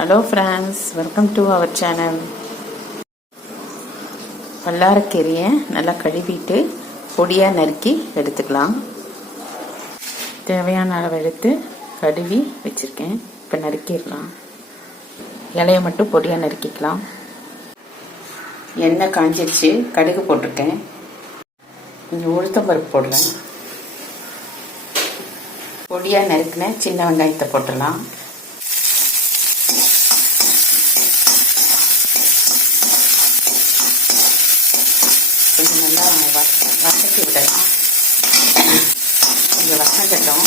Hello friends, welcome to our channel. வல்லாரக்கீரையை நல்லா கழுவிட்டு பொடியாக நறுக்கி எடுத்துக்கலாம். தேவையான அளவு எடுத்து கழுவி வச்சுருக்கேன். இப்போ நறுக்கிடலாம். இலையை மட்டும் பொடியாக நறுக்கிக்கலாம். எண்ணெய் காஞ்சிடுச்சு, கடுகு போட்டிருக்கேன். கொஞ்சம் உளுத்தம்பருப்பு போடுறேன். பொடியாக நறுக்கின சின்ன வெங்காயத்தை போட்டுடலாம். கொஞ்சம் நல்லா வதக்கி விடலாம். கொஞ்சம் வசங்கட்டும்.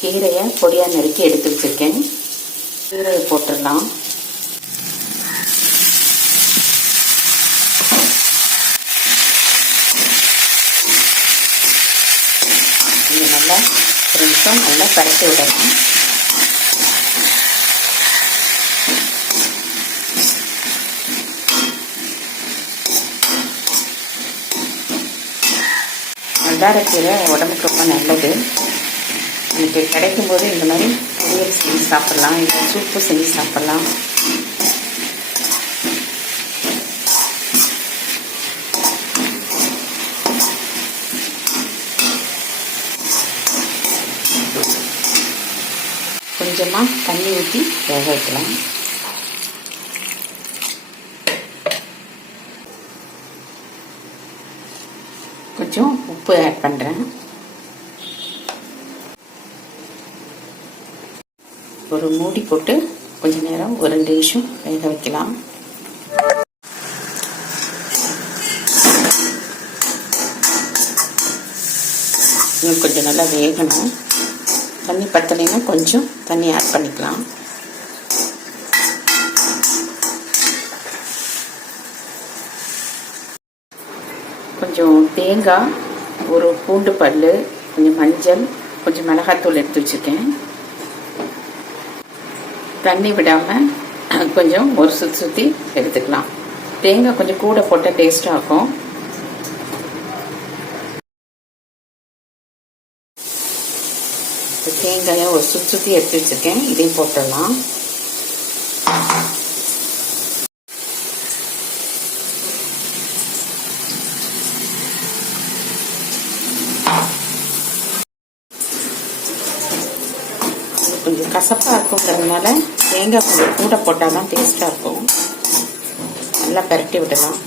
கீரையை பொடியாக நறுக்கி எடுத்து வச்சிருக்கேன். கீரையை போட்டுடலாம். கொஞ்சம் நல்லா ஒரு நிமிஷம் நல்லா பரட்டி விடணும். வல்லாரக்கீரை உடம்புக்கு ரொம்ப நல்லது. எனக்கு கிடைக்கும் போது இந்த மாதிரி பொரியல் செஞ்சு சாப்பிட்லாம், இல்லை சூப்பு செஞ்சு சாப்பிட்லாம். கொஞ்சமாக தண்ணி ஊற்றி வேக வைக்கலாம். கொஞ்சம் உப்பு ஆட் பண்ணுறேன். ஒரு மூடி போட்டு கொஞ்ச நேரம் ஒரு 2 நிமிஷம் வேக வைக்கலாம். இன்னும் கொஞ்சம் நல்லா வேகணும். தண்ணி பத்தலைன்னா கொஞ்சம் தண்ணி ஆட் பண்ணிக்கலாம். கொஞ்சம் தேங்காய், ஒரு பூண்டு பல், கொஞ்சம் மஞ்சள், கொஞ்சம் மிளகாத்தூள் எடுத்து வச்சுருக்கேன். தண்ணி விடாமல் கொஞ்சம் ஒரு சுற்றி எடுத்துக்கலாம். தேங்காய் கொஞ்சம் கூட போட்டால் டேஸ்ட்டாக இருக்கும். தேங்காயை ஒரு சுற்றி எடுத்து வச்சுருக்கேன். இதையும் போட்டுடலாம். கொஞ்சம் கசப்பாக இருக்குங்கிறதுனால தேங்காய் கொஞ்சம் கூட போட்டால் தான் டேஸ்ட்டாக இருக்கும். நல்லா பரட்டி விடலாம்.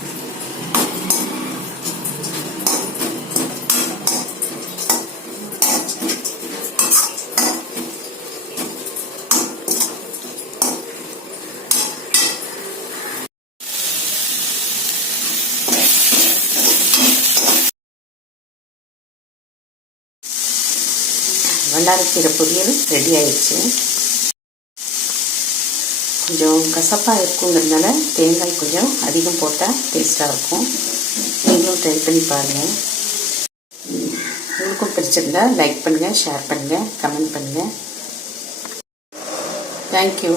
வல்லாரக்கீரை பொரியல் ரெடி ஆயிடுச்சு. கொஞ்சம் கசப்பாக இருக்குங்கிறதுனால தேங்காய் கொஞ்சம் அதிகம் போட்டால் டேஸ்ட்டாக இருக்கும். நீங்களும் ட்ரை பண்ணி பாருங்கள். உங்களுக்கும் பிடிச்சிருந்தா லைக் பண்ணுங்கள், ஷேர் பண்ணுங்கள், கமெண்ட் பண்ணுங்கள். தேங்க்யூ.